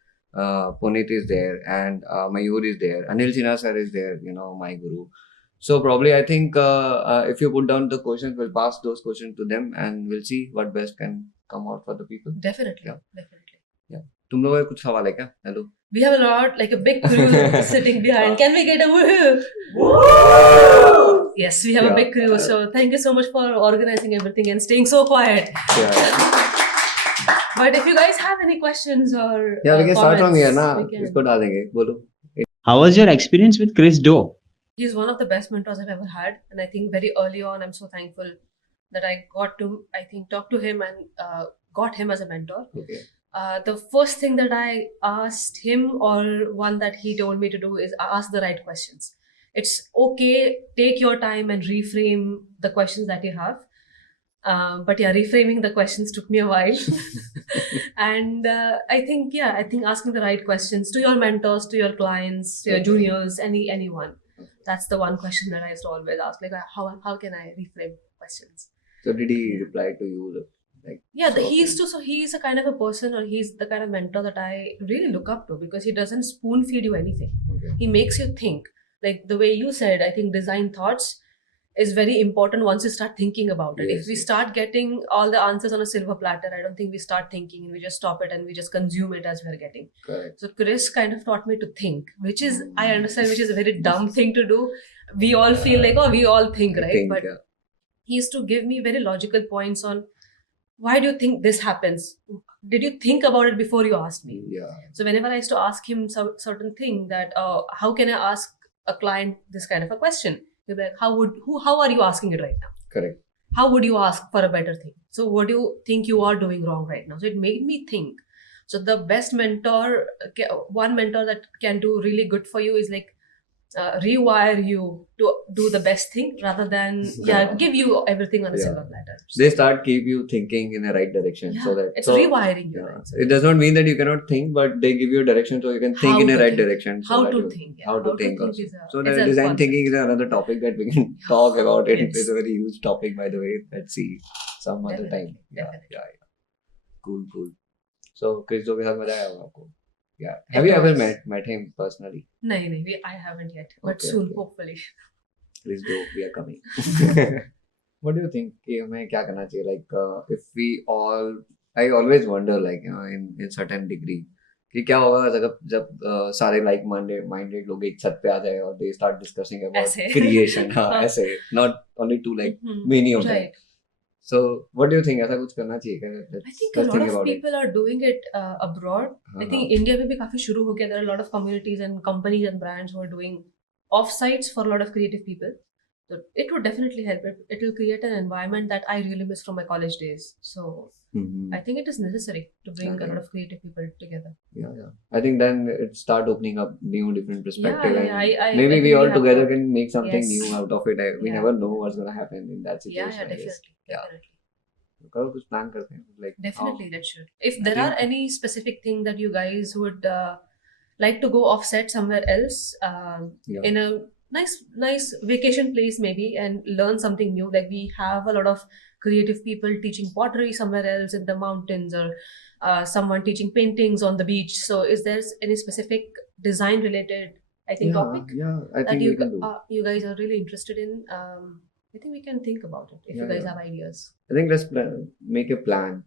Puneet is there, and Mayur is there, Anil Sinha sir is there, my guru. So probably I think if you put down the questions, we'll pass those questions to them and we'll see what best can come out for the people. Definitely. तुम लोगों का कुछ सवाल है क्या? Hello. We have a lot, like a big crew sitting behind. Can we get a woohoo? Yes, we have a big crew. So thank you so much for organizing everything and staying so quiet. But if you guys have any questions or we can start from here ना. we can. इसको डालेंगे. बोलो. How was your experience with Chris Do? He's one of the best mentors I've ever had, and I think very early on, I'm so thankful that I got to, I think, talk to him and got him as a mentor. Okay. The first thing that I asked him, or one that he told me to do, is ask the right questions. It's okay, take your time and reframe the questions that you have. But yeah, reframing the questions took me a while. And I think asking the right questions to your mentors, to your clients, to your Okay. juniors, anyone. That's the one question that I used to always ask, like, how can I reframe questions? So did he reply to you? Like, Yeah, so he's a kind of a person, or he's the kind of mentor that I really look up to, because he doesn't spoon feed you anything. okay. He makes you think. Like the way you said, I think design thoughts is very important once you start thinking about it. Yes, If we yes. start getting all the answers on a silver platter, I don't think we start thinking, and we just stop it and we just consume it as we're getting. Correct. So Chris kind of taught me to think, which is, I understand, which is a very dumb thing to do. We all feel like, oh, we all think, I right? think, But yeah. he used to give me very logical points on, why do you think this happens? Did you think about it before you asked me? Yeah. So whenever I used to ask him some certain thing, that how can I ask a client this kind of a question? He'd be like, how are you asking it right now? Correct. How would you ask for a better thing? So what do you think you are doing wrong right now? So it made me think. So the best mentor, one mentor that can do really good for you is like rewire you to do the best thing, rather than give you everything on a Yeah. silver platter. They start keep you thinking in the right direction, Yeah, so that it's so, rewiring you. yeah. Right? So It does not mean that you cannot think, but they give you a direction so you can think How in a to right think. direction. So How that to you- think. Yeah. How to think also. is So it's the a design concept. thinking is another topic that we can talk about. It. Yes. It's a very huge topic, by the way. Let's see some other Definitely, time. Yeah, definitely. yeah. Cool. So Chris Do के साथ मजा आया होगा आपको? Yeah. Have you ever met him personally? No, I haven't yet, but Okay, soon, okay. hopefully. Chris Do, we are coming. What do you think? कि हमें क्या करना चाहिए? Like, if we all, I always wonder, like, in certain degree, कि क्या होगा जब सारे like minded लोग एक छत पे आ जाए और they start discussing about ऐसे. creation, हाँ, हाँ. ऐसे, not only two, like Mhm. many of them. Right. So, what do you think? ऐसा कुछ करना चाहिए क्या? I think a lot of people are doing it abroad. I think India में भी काफी शुरू हो गया. There are a lot of communities and companies and brands who are doing off-sites for a lot of creative people. So it would definitely help. It will create an environment that I really miss from my college days. So Mm-hmm. I think it is necessary to bring Okay. a lot of creative people together. Yeah. I think then it start opening up new different perspective, Yeah, and I maybe think we all have together to- can make something Yes. new out of it. We Yeah. never know what's gonna happen in that Yeah, situation. I guess. definitely. Yeah. Definitely. करो कुछ plan करते हैं. Like Definitely, that should. If I there are think- any specific thing that you guys would like to go offset somewhere else, Yeah. in a nice vacation place maybe, and learn something new. Like we have a lot of creative people teaching pottery somewhere else in the mountains, or someone teaching paintings on the beach. So, is there any specific design related, I think, topic Yeah, I that think we can do. you guys are really interested in? I think we can think about it if Yeah, you guys yeah. have ideas. I think let's make a plan,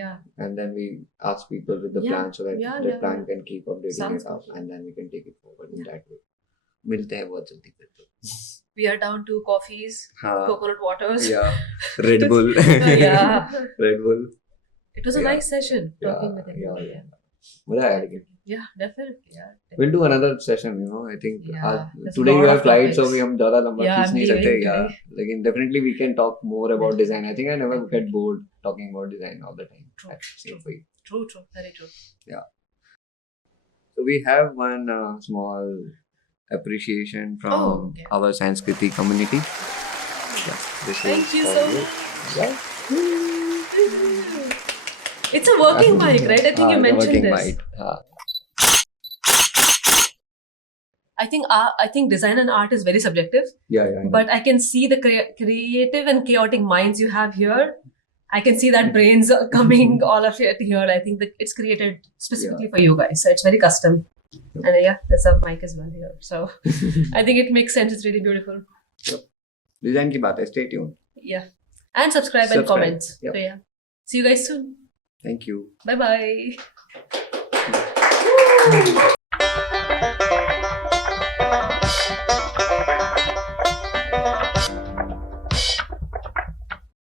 Yeah. and then we ask people with the Yeah, plan so that yeah, the yeah, plan yeah. can keep updating Sounds it up, good. and then we can take it forward in that way. मिलते हैं बहुत जल्दी फिर तो. We are down to coffees, हाँ. coconut waters. Yeah. Red Bull. Yeah. Red Bull. It was a Yeah. nice session talking Yeah, with him. yeah. मजा आया लेकिन. Yeah, definitely. Yeah. We'll do another session, I think Yeah, there's today a you lot have of flight, so topics. we हम ज़्यादा लंबा Yeah, खींच I'm नहीं सकते. leaving Yeah, today. लेकिन definitely we can talk more about design. I think I never get bored talking about design all the time. True, That's true. same for you. True, very true. So we have one small appreciation from Oh, okay. our Sandskriti community. Yeah, this Thank is you for so you. much. Yeah. It's a working mic, right? I think you it's a mentioned working this. mic. I think design and art is very subjective, Yeah. I know. but I can see the creative and chaotic minds you have here. I can see that brains are coming all of it here. I think that it's created specifically for you guys, so it's very custom. And yeah, there's a mic as well here, so I think it makes sense. It's really beautiful. Design की बात है. Stay tuned. Yeah, and subscribe and Subscribe. comment. Yep. So yeah, see you guys soon. Thank you. Bye bye.